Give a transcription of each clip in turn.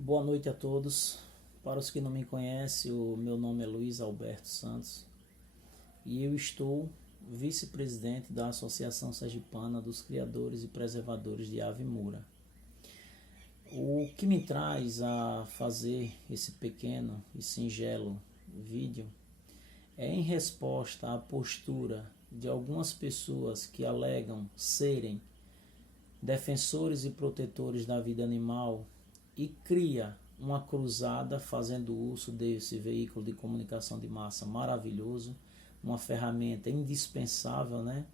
Boa noite a todos. Para os que não me conhecem, o meu nome é Luiz Alberto Santos e eu estou vice-presidente da Associação Sergipana dos Criadores e Preservadores de Ave Moura. O que me traz a fazer esse pequeno e singelo vídeo é em resposta à postura de algumas pessoas que alegam serem defensores e protetores da vida animal e cria uma cruzada fazendo uso desse veículo de comunicação de massa maravilhoso, uma ferramenta indispensável, né,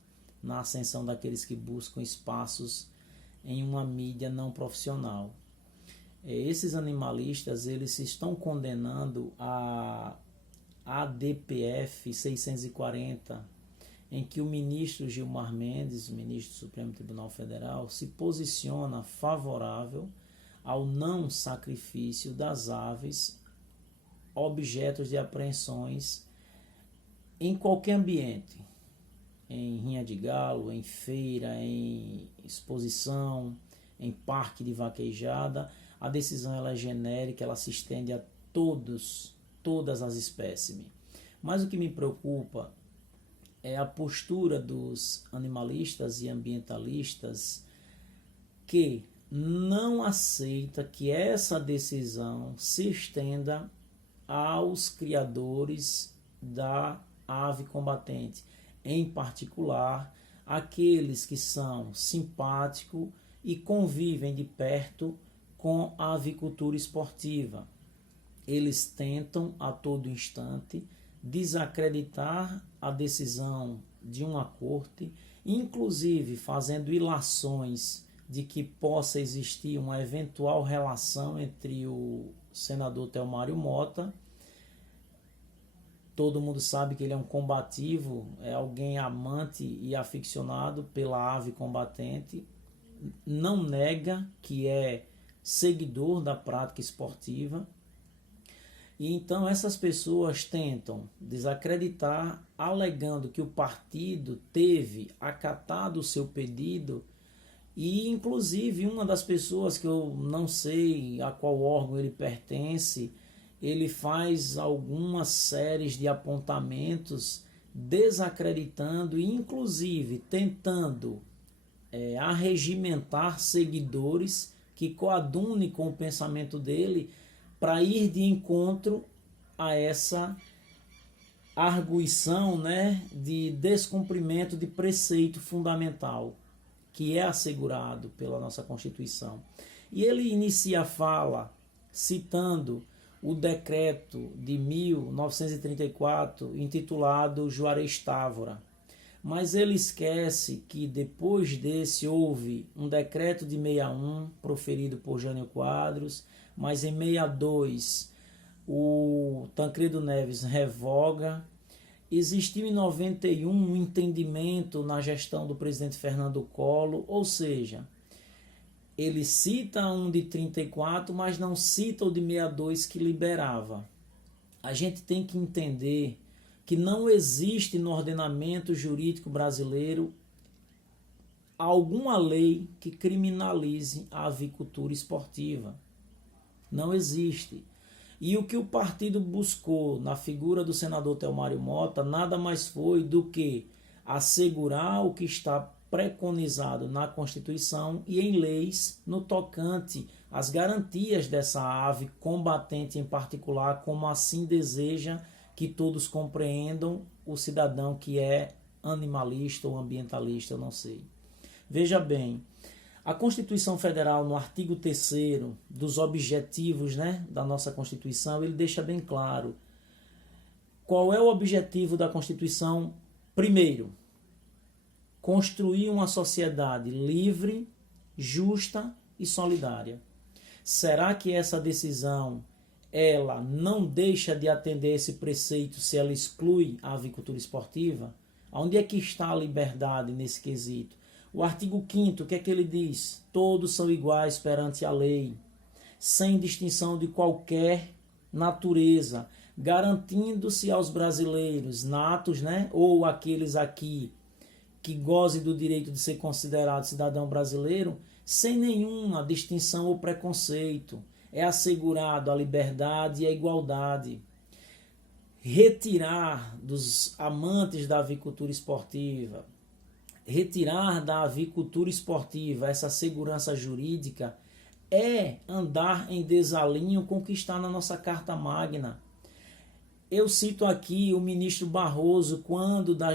na ascensão daqueles que buscam espaços em uma mídia não profissional. Esses animalistas, eles estão condenando a ADPF 640, em que o ministro Gilmar Mendes, ministro do Supremo Tribunal Federal, se posiciona favorável ao não sacrifício das aves, objetos de apreensões em qualquer ambiente, em rinha de galo, em feira, em exposição, em parque de vaquejada. A decisão ela é genérica, ela se estende a todas as espécimes. Mas o que me preocupa é a postura dos animalistas e ambientalistas que não aceita que essa decisão se estenda aos criadores da ave combatente, em particular aqueles que são simpáticos e convivem de perto com a avicultura esportiva. Eles tentam a todo instante desacreditar a decisão de uma corte, inclusive fazendo ilações de que possa existir uma eventual relação entre o senador Telmário Mota. Todo mundo sabe que ele é um combativo, é alguém amante e aficionado pela ave combatente, não nega que é seguidor da prática esportiva. E então essas pessoas tentam desacreditar, alegando que o partido teve acatado o seu pedido. E inclusive uma das pessoas, que eu não sei a qual órgão ele pertence, ele faz algumas séries de apontamentos desacreditando e inclusive tentando arregimentar seguidores que coadunem com o pensamento dele para ir de encontro a essa arguição, né, de descumprimento de preceito fundamental que é assegurado pela nossa Constituição. E ele inicia a fala citando o decreto de 1934, intitulado Juarez Távora. Mas ele esquece que depois desse houve um decreto de 61, proferido por Jânio Quadros, mas em 62 o Tancredo Neves revoga. Existiu em 91 um entendimento na gestão do presidente Fernando Collor, ou seja, ele cita um de 34, mas não cita o de 62 que liberava. A gente tem que entender que não existe no ordenamento jurídico brasileiro alguma lei que criminalize a avicultura esportiva. Não existe. E o que o partido buscou na figura do senador Telmário Mota nada mais foi do que assegurar o que está preconizado na Constituição e em leis no tocante às garantias dessa ave combatente em particular, como assim deseja que todos compreendam o cidadão que é animalista ou ambientalista, eu não sei. Veja bem, a Constituição Federal, no artigo 3º dos objetivos, né, da nossa Constituição, ele deixa bem claro qual é o objetivo da Constituição. Primeiro, construir uma sociedade livre, justa e solidária. Será que essa decisão ela não deixa de atender esse preceito se ela exclui a avicultura esportiva? Onde é que está a liberdade nesse quesito? O artigo 5º, o que é que ele diz? Todos são iguais perante a lei, sem distinção de qualquer natureza, garantindo-se aos brasileiros natos, né, ou aqueles aqui que gozem do direito de ser considerado cidadão brasileiro, sem nenhuma distinção ou preconceito. é assegurado a liberdade e a igualdade. Retirar dos amantes da avicultura esportiva, retirar da avicultura esportiva essa segurança jurídica é andar em desalinho com o que está na nossa Carta Magna. Eu cito aqui o ministro Barroso quando da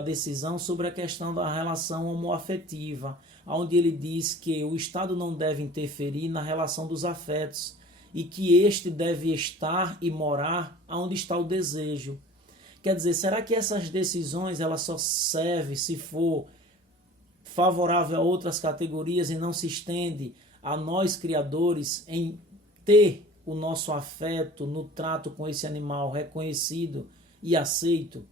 decisão sobre a questão da relação homoafetiva, onde ele diz que o Estado não deve interferir na relação dos afetos e que este deve estar e morar onde está o desejo. Quer dizer, será que essas decisões elas só servem se for favorável a outras categorias e não se estende a nós criadores em ter o nosso afeto no trato com esse animal reconhecido e aceito?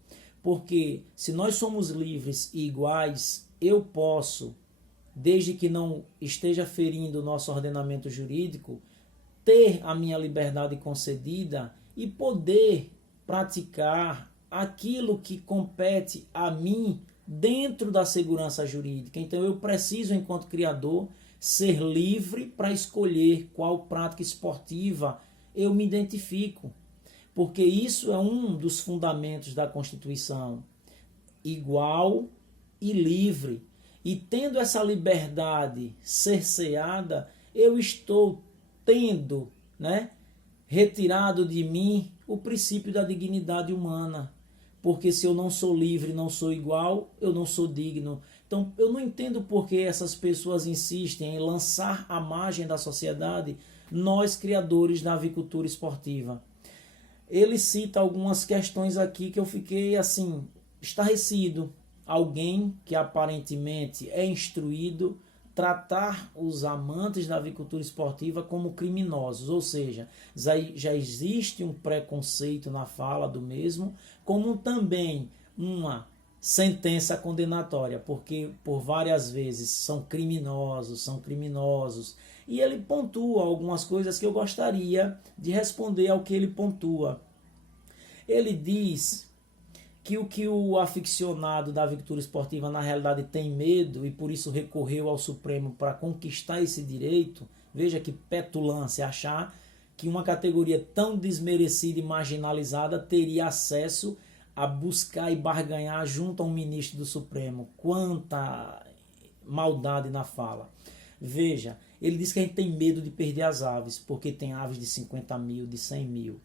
Porque se nós somos livres e iguais, eu posso, desde que não esteja ferindo o nosso ordenamento jurídico, ter a minha liberdade concedida e poder praticar aquilo que compete a mim dentro da segurança jurídica. Então eu preciso, enquanto criador, ser livre para escolher qual prática esportiva eu me identifico. Porque isso é um dos fundamentos da Constituição. Igual e livre. E tendo essa liberdade cerceada, eu estou tendo, retirado de mim o princípio da dignidade humana. Porque se eu não sou livre, não sou igual, eu não sou digno. Então, eu não entendo por que essas pessoas insistem em lançar à margem da sociedade nós, criadores da avicultura esportiva. Ele cita algumas questões aqui que eu fiquei, assim, estarrecido. Alguém que aparentemente é instruído tratar os amantes da avicultura esportiva como criminosos, ou seja, já existe um preconceito na fala do mesmo, como também uma sentença condenatória, porque por várias vezes são criminosos, e ele pontua algumas coisas que eu gostaria de responder ao que ele pontua. Ele diz que o aficionado da avicultura esportiva na realidade tem medo e por isso recorreu ao Supremo para conquistar esse direito. Veja que petulância achar que uma categoria tão desmerecida e marginalizada teria acesso a buscar e barganhar junto a um ministro do Supremo. Quanta maldade na fala. Veja, ele diz que a gente tem medo de perder as aves, porque tem aves de 50 mil, de 100 mil.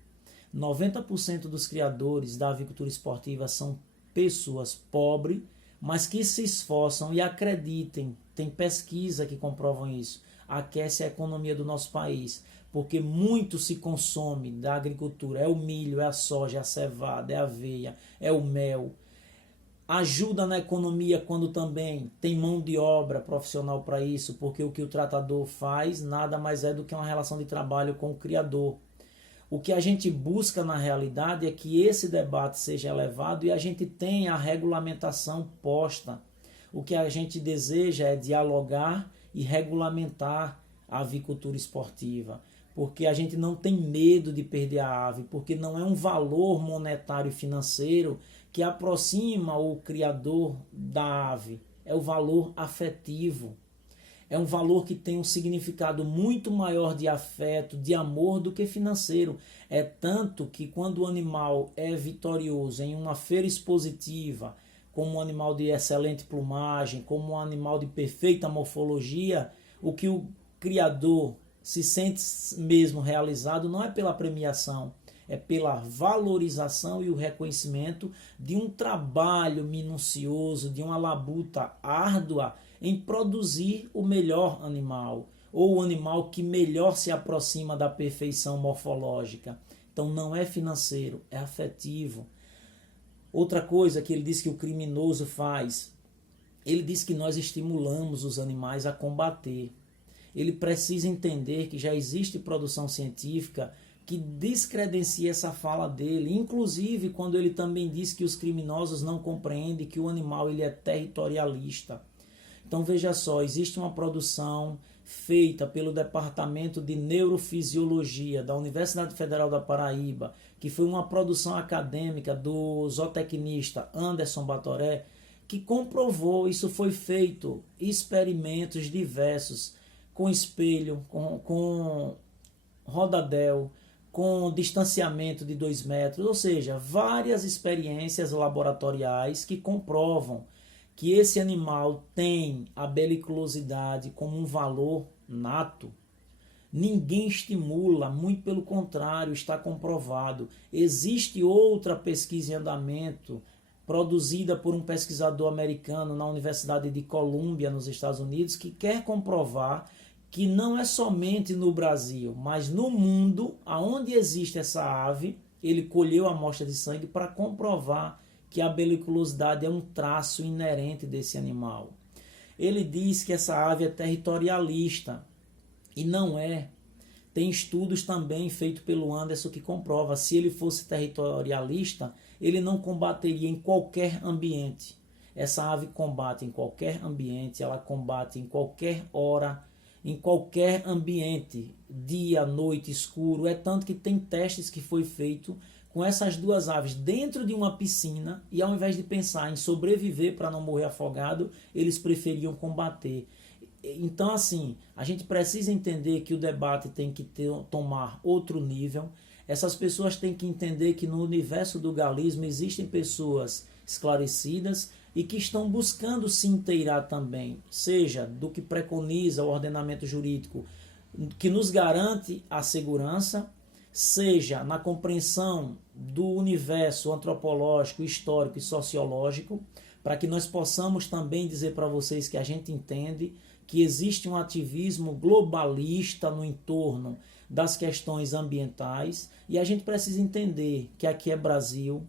90% dos criadores da avicultura esportiva são pessoas pobres, mas que se esforçam e acreditem, tem pesquisa que comprovam isso, aquece a economia do nosso país, porque muito se consome da agricultura, é o milho, é a soja, é a cevada, é a aveia, é o mel. Ajuda na economia quando também tem mão de obra profissional para isso, porque o que o tratador faz nada mais é do que uma relação de trabalho com o criador. O que a gente busca na realidade é que esse debate seja elevado e a gente tenha a regulamentação posta. O que a gente deseja é dialogar e regulamentar a avicultura esportiva, porque a gente não tem medo de perder a ave, porque não é um valor monetário e financeiro que aproxima o criador da ave, é o valor afetivo. É um valor que tem um significado muito maior de afeto, de amor do que financeiro. É tanto que quando o animal é vitorioso em uma feira expositiva, como um animal de excelente plumagem, como um animal de perfeita morfologia, o que o criador se sente mesmo realizado não é pela premiação, é pela valorização e o reconhecimento de um trabalho minucioso, de uma labuta árdua em produzir o melhor animal, ou o animal que melhor se aproxima da perfeição morfológica. Então não é financeiro, é afetivo. Outra coisa que ele diz que o criminoso faz, ele diz que nós estimulamos os animais a combater. Ele precisa entender que já existe produção científica que descredencia essa fala dele, inclusive quando ele também diz que os criminosos não compreendem que o animal ele é territorialista. Então veja só, existe uma produção feita pelo Departamento de Neurofisiologia da Universidade Federal da Paraíba, que foi uma produção acadêmica do zootecnista Anderson Batoré, que comprovou, isso foi feito, experimentos diversos, com espelho, com rodadel, com distanciamento de 2 metros, ou seja, várias experiências laboratoriais que comprovam que esse animal tem a beliculosidade como um valor nato. Ninguém estimula, muito pelo contrário, está comprovado. Existe outra pesquisa em andamento, produzida por um pesquisador americano na Universidade de Colômbia, nos Estados Unidos, que quer comprovar que não é somente no Brasil, mas no mundo, aonde existe essa ave, ele colheu a amostra de sangue para comprovar que a beliculosidade é um traço inerente desse animal. Ele diz que essa ave é territorialista, e não é. Tem estudos também feitos pelo Anderson que comprova, se ele fosse territorialista, ele não combateria em qualquer ambiente. Essa ave combate em qualquer ambiente, ela combate em qualquer hora, em qualquer ambiente, dia, noite, escuro. É tanto que tem testes que foi feito com essas duas aves dentro de uma piscina e ao invés de pensar em sobreviver para não morrer afogado, eles preferiam combater. Então, assim, a gente precisa entender que o debate tem que tomar outro nível. Essas pessoas têm que entender que no universo do galismo existem pessoas esclarecidas e que estão buscando se inteirar também, seja do que preconiza o ordenamento jurídico, que nos garante a segurança, seja na compreensão do universo antropológico, histórico e sociológico, para que nós possamos também dizer para vocês que a gente entende que existe um ativismo globalista no entorno das questões ambientais e a gente precisa entender que aqui é Brasil,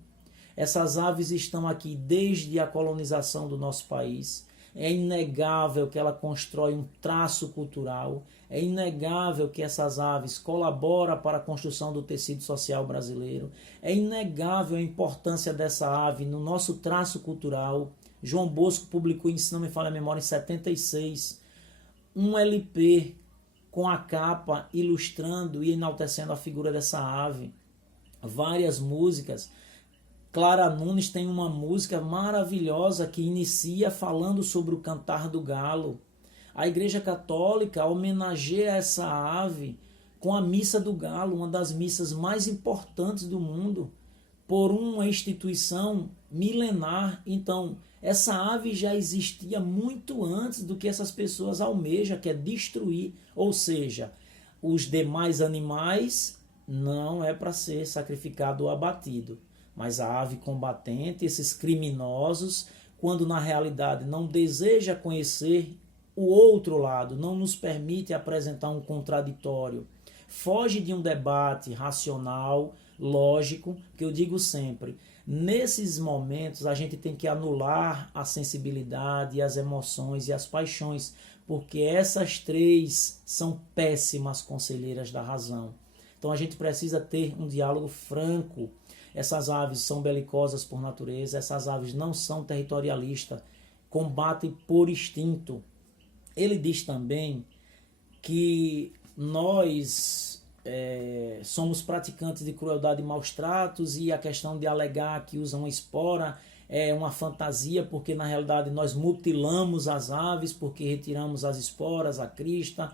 essas aves estão aqui desde a colonização do nosso país, é inegável que ela constrói um traço cultural, é inegável que essas aves colaboram para a construção do tecido social brasileiro, é inegável a importância dessa ave no nosso traço cultural. João Bosco publicou, se não me falha a memória, em 76, um LP com a capa ilustrando e enaltecendo a figura dessa ave. Várias músicas. Clara Nunes tem uma música maravilhosa que inicia falando sobre o cantar do galo. A Igreja Católica homenageia essa ave com a Missa do Galo, uma das missas mais importantes do mundo, por uma instituição milenar. Então, essa ave já existia muito antes do que essas pessoas almejam, que é destruir. Ou seja, os demais animais não é para ser sacrificado ou abatido. Mas a ave combatente, esses criminosos, quando na realidade não deseja conhecer o outro lado, não nos permite apresentar um contraditório, foge de um debate racional, lógico, que eu digo sempre, nesses momentos a gente tem que anular a sensibilidade, as emoções e as paixões, porque essas três são péssimas conselheiras da razão. Então a gente precisa ter um diálogo franco. Essas aves são belicosas por natureza, essas aves não são territorialistas, combatem por instinto. Ele diz também que nós somos praticantes de crueldade e maus tratos, e a questão de alegar que usam espora é uma fantasia, porque na realidade nós mutilamos as aves, porque retiramos as esporas, a crista.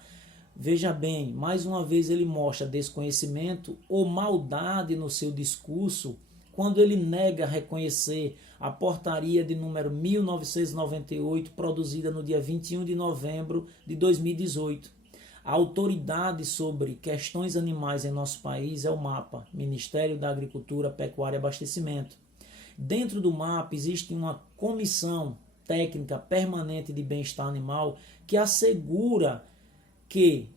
Veja bem, mais uma vez ele mostra desconhecimento ou maldade no seu discurso quando ele nega reconhecer a portaria de número 1998, produzida no dia 21 de novembro de 2018. A autoridade sobre questões animais em nosso país é o MAPA, Ministério da Agricultura, Pecuária e Abastecimento. Dentro do MAPA existe uma comissão técnica permanente de bem-estar animal que assegura que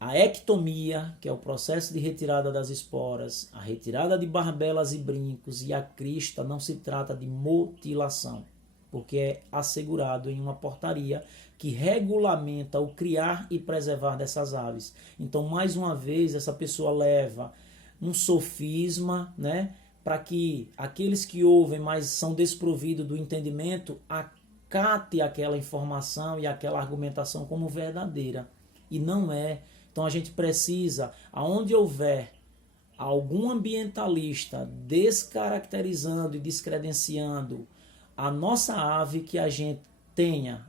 a ectomia, que é o processo de retirada das esporas, a retirada de barbelas e brincos e a crista, não se trata de mutilação, porque é assegurado em uma portaria que regulamenta o criar e preservar dessas aves. Então, mais uma vez, essa pessoa leva um sofisma, né, para que aqueles que ouvem, mas são desprovidos do entendimento, acate aquela informação e aquela argumentação como verdadeira. E não é. Então a gente precisa, aonde houver algum ambientalista descaracterizando e descredenciando a nossa ave, que a gente tenha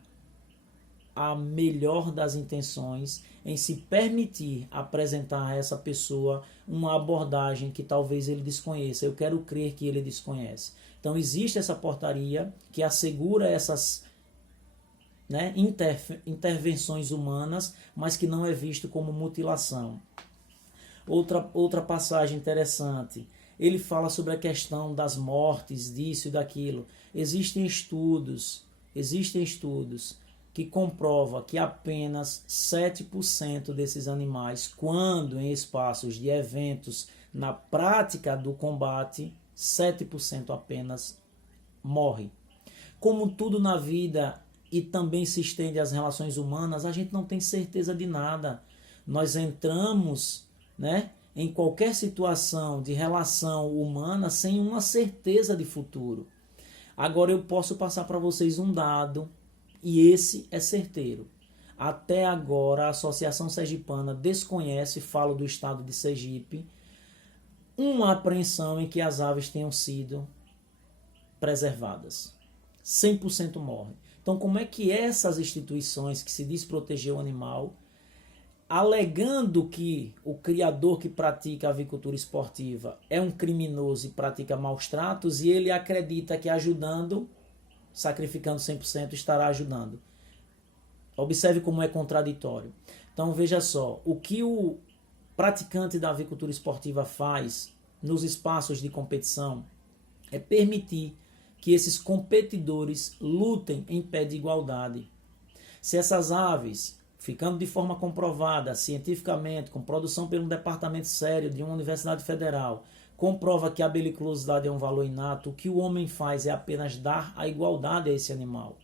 a melhor das intenções em se permitir apresentar a essa pessoa uma abordagem que talvez ele desconheça. Eu quero crer que ele desconhece. Então existe essa portaria que assegura essas, né, intervenções humanas, mas que não é visto como mutilação. Outra passagem interessante, ele fala sobre a questão das mortes, disso e daquilo. Existem estudos que comprovam que apenas 7% desses animais, quando em espaços de eventos na prática do combate, 7% apenas morre. Como tudo na vida e também se estende às relações humanas, a gente não tem certeza de nada. Nós entramos, né, em qualquer situação de relação humana sem uma certeza de futuro. Agora eu posso passar para vocês um dado, e esse é certeiro. Até agora a Associação Sergipana desconhece, falo do estado de Sergipe, uma apreensão em que as aves tenham sido preservadas. 100% morrem. Então como é que essas instituições que se diz proteger o animal, alegando que o criador que pratica a avicultura esportiva é um criminoso e pratica maus tratos, e ele acredita que ajudando, sacrificando 100%, estará ajudando. Observe como é contraditório. Então veja só, o que o praticante da avicultura esportiva faz nos espaços de competição é permitir que esses competidores lutem em pé de igualdade. Se essas aves, ficando de forma comprovada cientificamente, com produção por um departamento sério de uma universidade federal, comprova que a beliculosidade é um valor inato, o que o homem faz é apenas dar a igualdade a esse animal.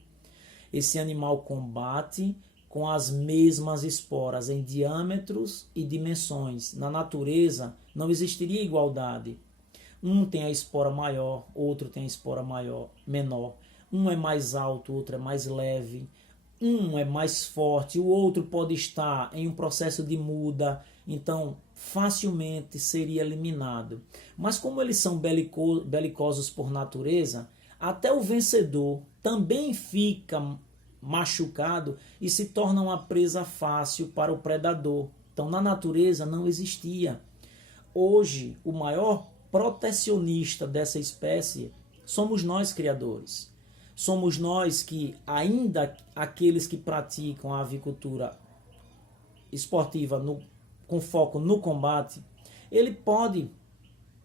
Esse animal combate com as mesmas esporas em diâmetros e dimensões. Na natureza não existiria igualdade. Um tem a espora maior, outro tem a espora menor. Um é mais alto, outro é mais leve. Um é mais forte, o outro pode estar em um processo de muda, então facilmente seria eliminado. Mas como eles são belicosos por natureza, até o vencedor também fica machucado e se torna uma presa fácil para o predador. Então na natureza não existia. Hoje, o maior protecionista dessa espécie somos nós, criadores. Somos nós que, ainda aqueles que praticam a avicultura esportiva com foco no combate, ele pode,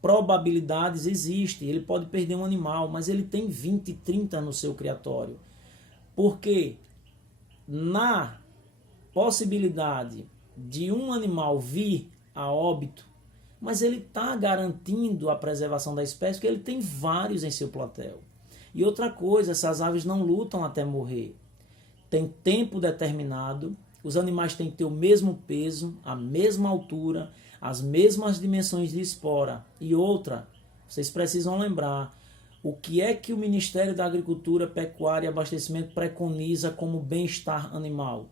probabilidades existem, ele pode perder um animal, mas ele tem 20, 30 no seu criatório. Porque na possibilidade de um animal vir a óbito, mas ele está garantindo a preservação da espécie, porque ele tem vários em seu plantel. E outra coisa, essas aves não lutam até morrer. Tem tempo determinado, os animais têm que ter o mesmo peso, a mesma altura, as mesmas dimensões de espora. E outra, vocês precisam lembrar, o que é que o Ministério da Agricultura, Pecuária e Abastecimento preconiza como bem-estar animal?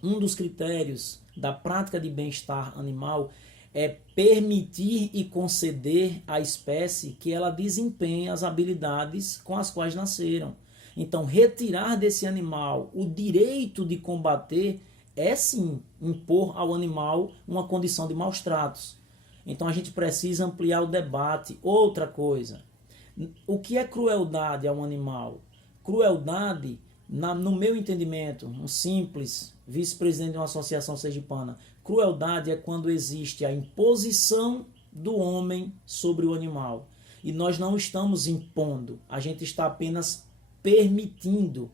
Um dos critérios da prática de bem-estar animal é permitir e conceder à espécie que ela desempenhe as habilidades com as quais nasceram. Então, retirar desse animal o direito de combater é sim impor ao animal uma condição de maus tratos. Então, a gente precisa ampliar o debate. Outra coisa, o que é crueldade a um animal? Crueldade, no meu entendimento, um simples vice-presidente de uma associação sergipana, crueldade é quando existe a imposição do homem sobre o animal. E nós não estamos impondo, a gente está apenas permitindo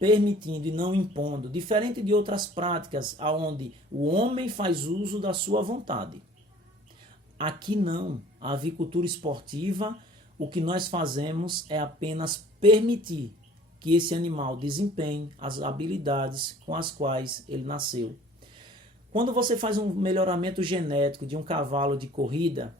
e não impondo. Diferente de outras práticas, onde o homem faz uso da sua vontade. Aqui não. A avicultura esportiva, o que nós fazemos é apenas permitir que esse animal desempenhe as habilidades com as quais ele nasceu. Quando você faz um melhoramento genético de um cavalo de corrida,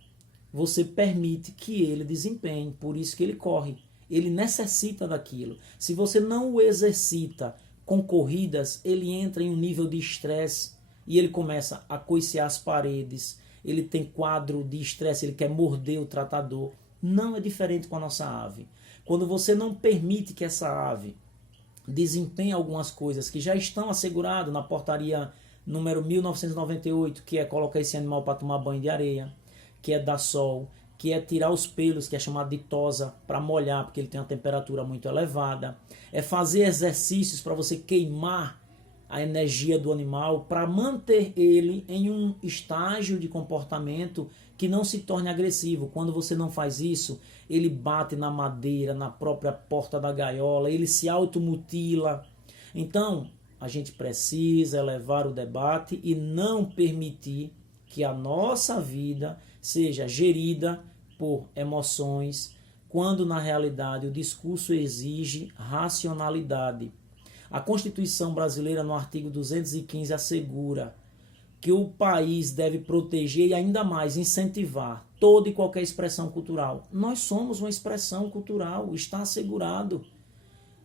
você permite que ele desempenhe, por isso que ele corre. Ele necessita daquilo. Se você não o exercita com corridas, ele entra em um nível de estresse e ele começa a coicear as paredes, ele tem quadro de estresse, ele quer morder o tratador. Não é diferente com a nossa ave. Quando você não permite que essa ave desempenha algumas coisas que já estão asseguradas na portaria número 1998, que é colocar esse animal para tomar banho de areia, que é dar sol, que é tirar os pelos, que é chamado de tosa, para molhar, porque ele tem uma temperatura muito elevada, é fazer exercícios para você queimar a energia do animal, para manter ele em um estágio de comportamento que não se torne agressivo. Quando você não faz isso, ele bate na madeira, na própria porta da gaiola, ele se automutila. Então, a gente precisa elevar o debate e não permitir que a nossa vida seja gerida por emoções, quando na realidade o discurso exige racionalidade. A Constituição brasileira, no artigo 215, assegura que o país deve proteger e ainda mais incentivar toda e qualquer expressão cultural. Nós somos uma expressão cultural, está assegurado.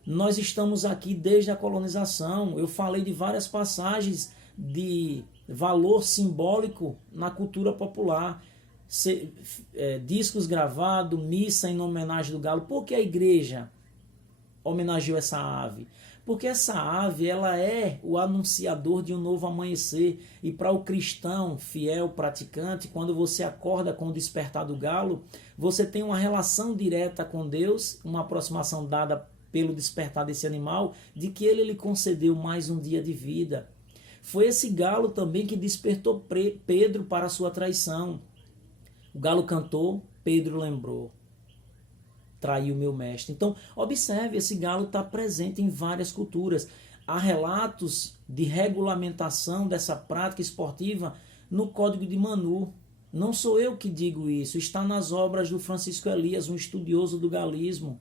Nós estamos aqui desde a colonização. Eu falei de várias passagens de valor simbólico na cultura popular. Discos gravados, missa em homenagem do galo. Por que a igreja homenageou essa ave? Porque essa ave, ela é o anunciador de um novo amanhecer. E para o cristão fiel, praticante, quando você acorda com o despertar do galo, você tem uma relação direta com Deus, uma aproximação dada pelo despertar desse animal, de que ele lhe concedeu mais um dia de vida. Foi esse galo também que despertou Pedro para a sua traição. O galo cantou, Pedro lembrou. Traiu meu mestre. Então, observe, esse galo está presente em várias culturas. Há relatos de regulamentação dessa prática esportiva no Código de Manu. Não sou eu que digo isso, está nas obras do Francisco Elias, um estudioso do galismo.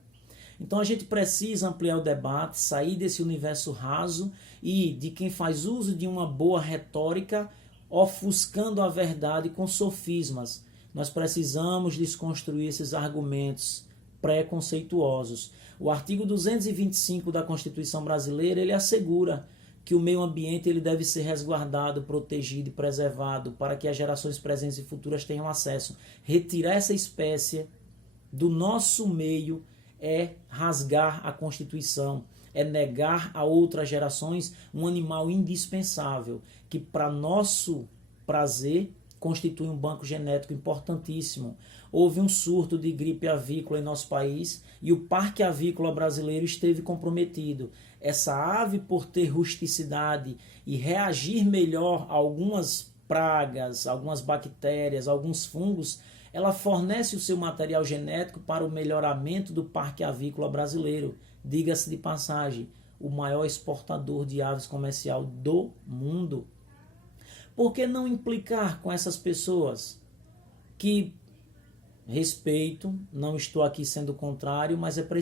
Então a gente precisa ampliar o debate, sair desse universo raso e de quem faz uso de uma boa retórica, ofuscando a verdade com sofismas. Nós precisamos desconstruir esses argumentos preconceituosos. O artigo 225 da Constituição brasileira, ele assegura que o meio ambiente ele deve ser resguardado, protegido e preservado para que as gerações presentes e futuras tenham acesso. Retirar essa espécie do nosso meio é rasgar a Constituição, é negar a outras gerações um animal indispensável, que para nosso prazer constitui um banco genético importantíssimo. Houve um surto de gripe avícola em nosso país e o parque avícola brasileiro esteve comprometido. Essa ave, por ter rusticidade e reagir melhor a algumas pragas, algumas bactérias, alguns fungos, ela fornece o seu material genético para o melhoramento do parque avícola brasileiro. Diga-se de passagem, o maior exportador de aves comercial do mundo. Por que não implicar com essas pessoas que respeito, não estou aqui sendo contrário, mas é preciso